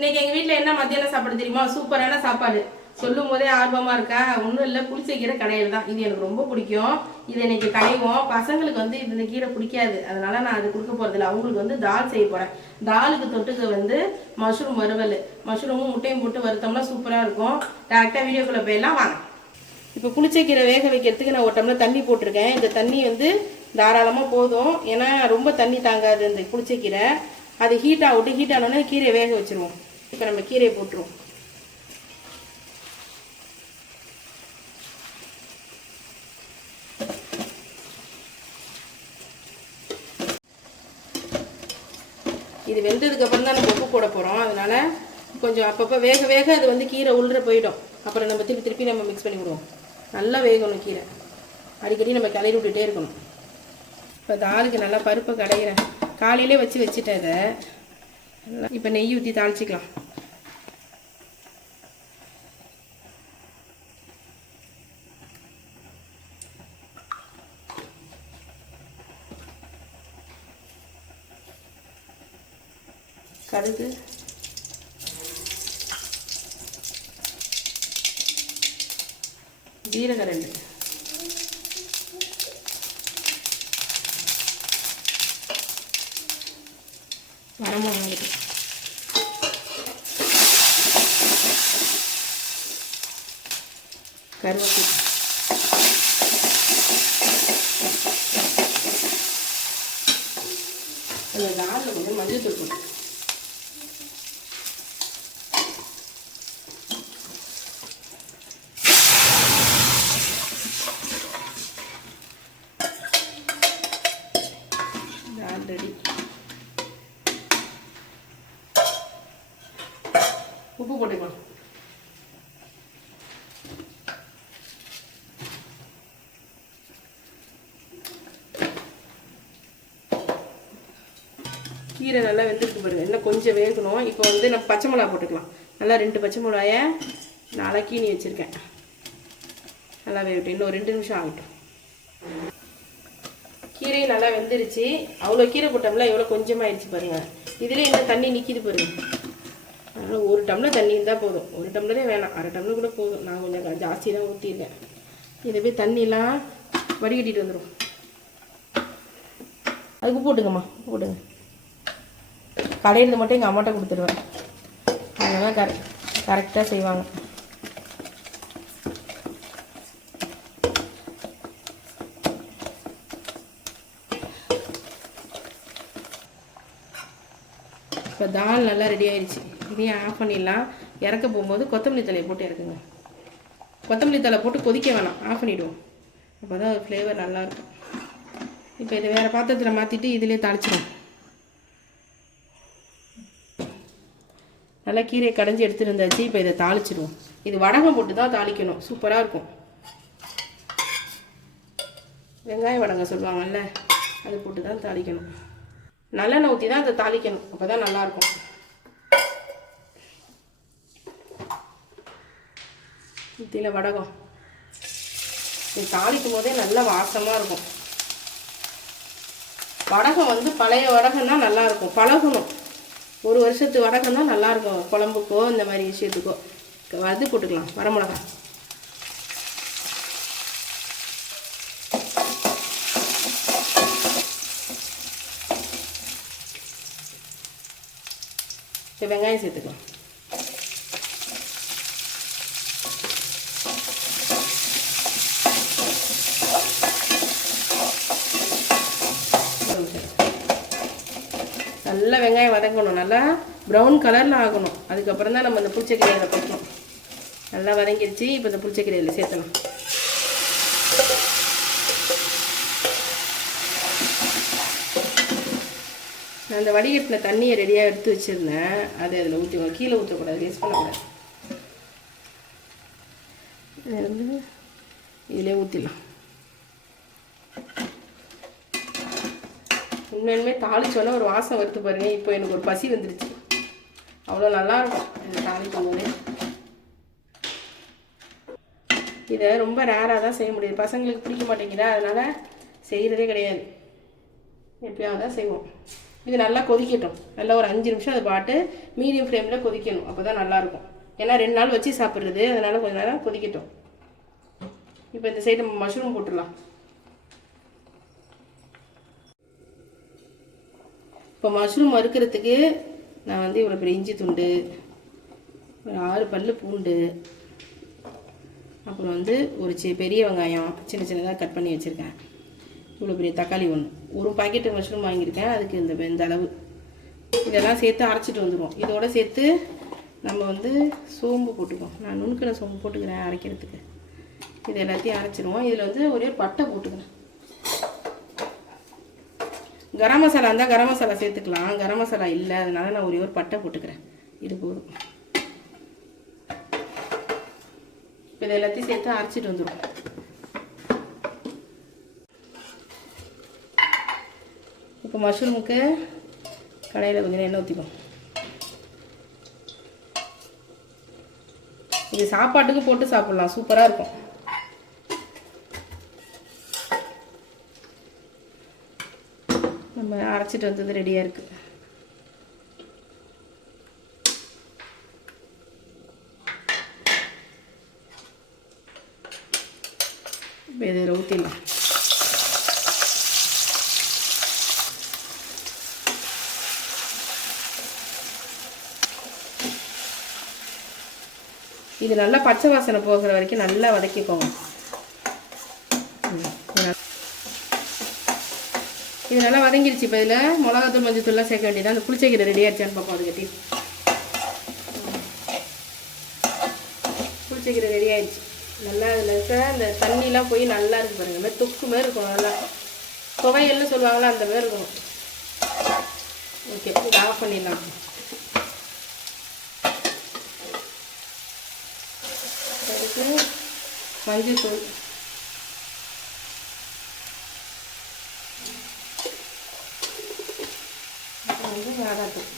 இன்னைக்கு எங்கள் வீட்டில் என்ன மத்தியானம் சாப்பாடு தெரியுமா? சூப்பரான சாப்பாடு. சொல்லும் போதே ஆர்வமாக இருக்கா ஒன்றும் இல்லை புளிச்சக்கீரை கடையில் தான். இது எனக்கு ரொம்ப பிடிக்கும். இதை இன்னைக்கு கடைவோம். பசங்களுக்கு வந்து இந்த கீரை பிடிக்காது. அதனால நான் அது கொடுக்க போகிறதில்ல அவங்களுக்கு வந்து தால் செய்ய போகிறேன் தாலுக்கு தொட்டுக்கு வந்து மஷ்ரூம் வறுவல். மஷ்ரூமும் முட்டையும் போட்டு வறுத்தோம்னா சூப்பராக இருக்கும். டேரெக்டாக வீடியோக்குள்ளே போயிடலாம். வாங்க. இப்போ புளிச்சக்கீரை வேக வைக்கிறதுக்கு நான் ஒரு டம்ளர் தண்ணி போட்டிருக்கேன். இந்த தண்ணி வந்து தாராளமாக போதும். ஏன்னா ரொம்ப தண்ணி தாங்காது இந்த புளிச்சக்கீரை அது ஹீட் ஆகிட்டு ஹீட் ஆனோடனே கீரையை வேக வச்சிருவோம். இப்போ நம்ம கீரையை போட்டுருவோம். இது வெந்ததுக்கு அப்புறம் தான் நம்ம உப்பு போட போகிறோம் அதனால கொஞ்சம் அப்பப்போ வேக வேக அது வந்து கீரை உள்ற போயிடும். அப்புறம் நம்ம திருப்பி திருப்பி நம்ம மிக்ஸ் பண்ணி விடுவோம். நல்லா வேகணும் கீரை. அடிக்கடி நம்ம கிளறி விட்டுட்டே இருக்கணும். இப்போ தாலுக்கு நல்லா பருப்பை கடையிறேன் காலையிலே வச்சு வச்சுட்டேன் இதை இப்போ நெய் ஊற்றி தாளிச்சிக்கலாம். வருது. ஜீரகம் ரெண்டு. வரமிளகாய் கருவேப்பிலை. அந்த நாளில் கொஞ்சம் மஞ்சள் தூள் போட்டு தால் ரெடி உப்பு போட்டுக்கலாம். கீரை நல்லா வெந்திருக்கு பாருங்க. இன்னும் கொஞ்சம் வேகணும். இப்போ வந்து நம்ம பச்சை மிளகா போட்டுக்கலாம். நல்லா ரெண்டு பச்சை மிளகாய நல்லா கீனி வச்சுருக்கேன். நல்லா வேகட்டும். இன்னும் ரெண்டு நிமிஷம் ஆகட்டும். கீரையும் நல்லா வெந்துருச்சு. அவ்வளோ கீரை போட்டோம்ல எவ்வளோ கொஞ்சமாகிடுச்சு பாருங்கள் இதில் இன்னும் தண்ணி நிற்கிது பாருங்கள் அதனால் ஒரு டம்ளர் தண்ணி இருந்தால் போதும். ஒரு டம்ளரே வேணாம். அரை டம்ளர் கூட போதும். நான் கொஞ்சம் ஜாஸ்தி தான் ஊற்றிருக்கேன் இதை போய் தண்ணிலாம் வடிகட்டிட்டு வந்துடும் அதுக்கு போட்டுங்கம்மா. போட்டுங்க. கடையில மட்டும் எங்கள் அம்மாட்ட கொடுத்துருவேன். அதெல்லாம் கரெக்ட் கரெக்டாக செய்வாங்க. இப்போ தால் நல்லா ரெடி ஆயிடுச்சு இதையும் ஆஃப் பண்ணிடலாம். இறக்க போகும்போது கொத்தமல்லி தலையை போட்டு இறக்குங்க. கொத்தமல்லி தலை போட்டு கொதிக்க வேணாம். ஆஃப் பண்ணிவிடுவோம் அப்போ தான் ஒரு ஃப்ளேவர் நல்லாயிருக்கும் இப்போ இதை வேறு பாத்திரத்தில் மாற்றிட்டு இதிலே தாளிச்சிடும் நல்லா கீரையை கடைஞ்சி எடுத்துருந்தாச்சு இருந்தாச்சு இப்போ இதை தாளிச்சிடுவோம். இது வடகம் போட்டு தான் தாளிக்கணும். சூப்பராக இருக்கும். வெங்காய வடகம் சொல்லுவாங்கல்ல அது போட்டு தான் தாளிக்கணும். நல்லெண்ணெய் ஊற்றி தான் அதை தாளிக்கணும். அப்போ தான் நல்லாயிருக்கும். ஊற்றியில் வடகம். இது தாளிக்கும் போதே நல்ல வாசமாக இருக்கும். வடகம் வந்து பழைய வடகம் தான் நல்லாயிருக்கும். பழகணும். ஒரு வருஷத்து வடகம் தான் நல்லாயிருக்கும். குழம்புக்கோ இந்த மாதிரி விஷயத்துக்கோ. அது போட்டுக்கலாம். வரமிளகாய். இப்போ வெங்காயம் சேர்த்துக்கலாம் நல்லா வெங்காயம் வதங்கணும். நல்லா ப்ரௌன் கலரில் ஆகணும். அதுக்கப்புறம் தான் நம்ம இந்த புளிச்சக்கீரையில் போட்டோம் நல்லா வதங்கிடுச்சு இப்போ இந்த புளிச்சக்கீரையில் சேர்த்தணும். நான் அந்த வடிகட்டின தண்ணியை ரெடியாக எடுத்து வச்சுருந்தேன். அதை அதில் ஊற்றிக்கணும் கீழே ஊற்றக்கூடாது வேஸ்ட் பண்ணக்கூடாது. இதை வந்து இதிலே ஊற்றிடலாம் உண்மையிலுமே தாளிச்சோன்னே ஒரு வாசம் வருது பாருங்க. இப்போ எனக்கு ஒரு பசி வந்துடுச்சு அவ்வளோ நல்லா இருக்கும் இந்த தாளிக்கும் போது. இதை ரொம்ப ரேராக தான் செய்ய முடியுது. பசங்களுக்கு பிடிக்க மாட்டேங்குதா? அதனால் செய்கிறதே கிடையாது. எப்பயாவது தான் செய்வோம். இது நல்லா கொதிக்கட்டும். நல்லா ஒரு அஞ்சு நிமிஷம் அது பாட்டு மீடியம் ஃப்ளேமில் கொதிக்கணும். அப்போ தான் நல்லாயிருக்கும். ஏன்னா ரெண்டு நாள் வச்சு சாப்பிட்றது. அதனால் கொஞ்சம் நேரம் கொதிக்கட்டும். இப்போ இந்த சைடு மஷ்ரூம் போட்டுடலாம். இப்போ மஷ்ரூம் வறுக்கிறதுக்கு நான் வந்து இவ்வளோ பெரிய இஞ்சி துண்டு ஒரு ஆறு பல் பூண்டு அப்புறம் வந்து ஒரு சி பெரிய வெங்காயம் சின்ன சின்னதாக கட் பண்ணி வச்சுருக்கேன். இவ்வளோ பெரிய தக்காளி ஒன்று ஒரு பாக்கெட்டு மஷ்ரூம் வாங்கியிருக்கேன். அதுக்கு இந்த இந்த அளவு. இதெல்லாம் சேர்த்து அரைச்சிட்டு வந்துடுவோம் இதோட சேர்த்து நம்ம வந்து சோம்பு போட்டுக்குவோம். நான் நுணுக்கின சோம்பு போட்டுக்கிறேன் அரைக்கிறதுக்கு. இது எல்லாத்தையும் அரைச்சிடுவோம் இதில் வந்து ஒரே பட்டை போட்டுக்கிறேன். கரம் மசாலா இருந்தால் கரம் மசாலா சேர்த்துக்கலாம். கரம் மசாலா இல்லை அதனால நான் ஒரே ஒரு பட்டை போட்டுக்கிறேன். இது போதும். இப்போ இது எல்லாத்தையும் சேர்த்து அரைச்சிட்டு வந்துடுவோம் இப்போ மஷ்ரூமுக்கு கடையில் கொஞ்சம் எண்ணெய் ஊற்றிப்போம் இது சாப்பாட்டுக்கு போட்டு சாப்பிட்லாம். சூப்பராக இருக்கும். நம்ம அரைச்சிட்டு வந்தது ரெடியாக இருக்குது இப்போ இதில் ஊற்றிடலாம் இது நல்லா பச்சை வாசனை போகிற வரைக்கும் நல்லா வதக்கிக்கோங்க. ம், இது நல்லா- வதங்கிடுச்சு இப்போ இதில். மிளகாத்தூள் மஞ்சள் தூள்லாம் சேர்க்க வேண்டியது அந்த புளிச்சக்கீரை ரெடி ஆயிடுச்சான்னு பார்ப்போம் அது கட்டி புளிச்சக்கீரை ரெடி ஆயிடுச்சு. நல்லா அதில் இருக்க அந்த தண்ணிலாம் போய் நல்லா இருக்கு பாருங்கள் இந்த தொக்கு மாதிரி இருக்கும் நல்லா. துவையல்னு சொல்லுவாங்களா அந்த மாதிரி இருக்கும். ஓகே இது ஆஃப் பண்ணிடலாம் அதுக்கு மஞ்சள் தூள் வந்து மிளகாத்தூள்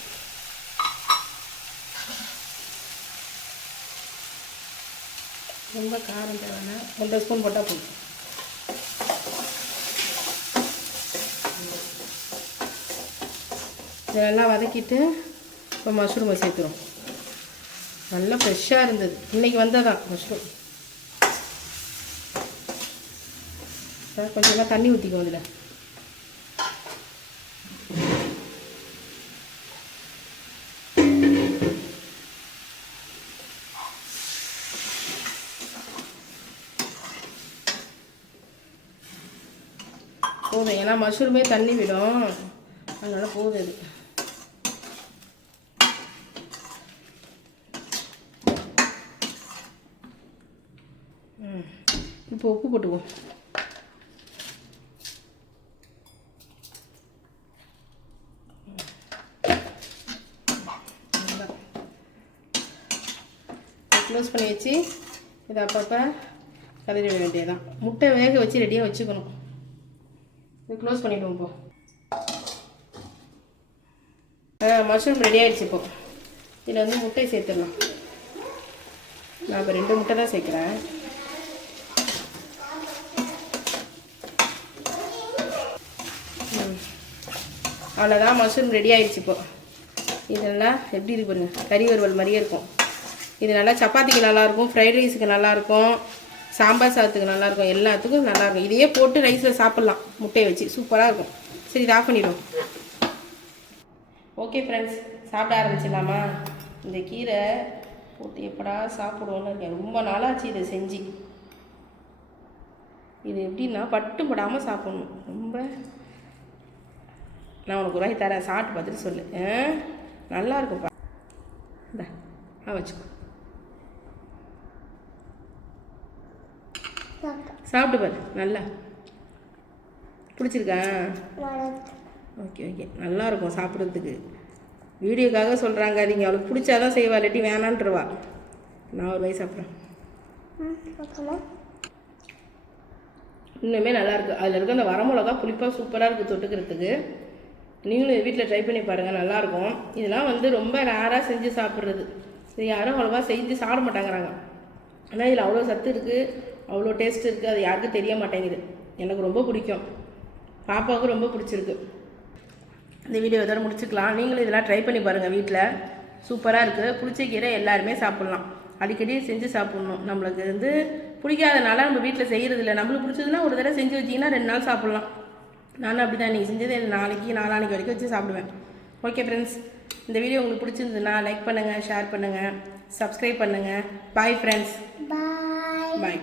ரொம்ப காரம் தேவைன்னா ஒன்றரை ஸ்பூன் போட்டால் போதும். இதெல்லாம் வதக்கிட்டு இப்போ மஷ்ரூமை சேர்த்துரும். நல்லா ஃப்ரெஷ்ஷாக இருந்தது. இன்னைக்கு வந்ததான் மஷ்ரூம் கொஞ்சமாக தண்ணி ஊற்றிக்கோ அதில் போதும் ஏன்னா மஷ்ரூமே தண்ணி விடும். அதனால் போதும் இது. ம். இப்போ உப்பு போட்டுக்குவோம். பண்ணி வச்சு இதை அப்பப்போ கதறி விட வேண்டியதான் முட்டை வேக வச்சு ரெடியாக வச்சுக்கணும். இது க்ளோஸ் பண்ணிவிடுவோம் இப்போ மஷ்ரூம் ரெடி ஆகிடுச்சு இப்போ. இதில் வந்து முட்டை சேர்த்துடலாம். நான் இப்போ ரெண்டு முட்டை தான் சேர்க்குறேன். ம். அவ்வளோதான் மஷ்ரூம் ரெடி ஆகிடுச்சு இப்போ. இதெல்லாம் எப்படி இருக்கு கறி வறுவல் மாதிரியே இருக்கும். இது நல்லா சப்பாத்திக்கு நல்லாயிருக்கும் ஃப்ரைட் ரைஸுக்கு நல்லாயிருக்கும் சாம்பார் சாதத்துக்கு நல்லாயிருக்கும் எல்லாத்துக்கும் நல்லாயிருக்கும். இதையே போட்டு ரைஸில் சாப்பிட்லாம். முட்டையை வச்சு சூப்பராக இருக்கும். சரி இதை ஆஃப் பண்ணிடுவோம். ஓகே ஃப்ரெண்ட்ஸ் சாப்பிட ஆரம்பிச்சிடலாமா? இந்த கீரை போட்டு எப்படா சாப்பிடுவோன்னு இருக்கேன். ரொம்ப நாளாச்சு இதை செஞ்சு. இது எப்படின்னா பட்டு படாமல் சாப்பிடணும். ரொம்ப நான் உனக்கு ஒரு வாய் தரேன். சாப்பிட்டு பார்த்துட்டு சொல்லு. ஆ? நல்லா இருக்குப்பா இந்த ஆ வச்சுக்கோ. சாப்பிட்டு பாரு நல்லா. பிடிச்சிருக்கா? Okay okay. நல்லா இருக்கும் சாப்பிட்றதுக்கு. வீடியோக்காக சொல்கிறாங்க நீங்கள் அவளுக்கு பிடிச்சாதான் செய்வா இல்லாட்டி வேணான்றவா. நான் ஒரு வாய் சாப்பிட்றேன். இன்னுமே நல்லா இருக்கு. அதில் இருக்க அந்த வரமிளகா புளிப்பாக சூப்பராக இருக்குது தொட்டுக்கிறதுக்கு. நீங்களும் வீட்டில் ட்ரை பண்ணி பாருங்கள் நல்லாயிருக்கும் இதெல்லாம் வந்து ரொம்ப ரேராக செஞ்சு சாப்பிட்றது. இது யாரும் அவ்வளோவா செஞ்சு சாப்பிட மாட்டாங்கிறாங்க. ஆனால் இதில் அவ்வளோ சத்து இருக்குது அவ்வளோ டேஸ்ட் இருக்குது அது யாருக்கும் தெரிய மாட்டேங்குது. எனக்கு ரொம்ப பிடிக்கும். பாப்பாவுக்கும் ரொம்ப பிடிச்சிருக்கு. இந்த வீடியோ இதோட முடிச்சுக்கலாம். நீங்களும் இதெல்லாம் ட்ரை பண்ணி பாருங்கள் வீட்டில் சூப்பராக இருக்குது புளிச்சக்கீரை எல்லாருமே சாப்பிட்லாம். அடிக்கடி செஞ்சு சாப்பிட்ணும். நம்மளுக்கு வந்து பிடிக்காதனால நம்ம வீட்டில் செய்கிறதில்ல நம்மளுக்கு பிடிச்சதுன்னா ஒரு தடவை செஞ்சு வச்சிங்கன்னா ரெண்டு நாள் சாப்பிட்லாம். நானும் அப்படி தான் இன்றைக்கி செஞ்சது நாளைக்கு நாளானைக்கு வரைக்கும் வச்சு சாப்பிடுவேன். ஓகே ஃப்ரெண்ட்ஸ் இந்த வீடியோ உங்களுக்கு பிடிச்சிருந்ததுன்னா லைக் பண்ணுங்கள் ஷேர் பண்ணுங்கள் சப்ஸ்கிரைப் பண்ணுங்கள் பாய் ஃப்ரெண்ட்ஸ் பாய் பாய்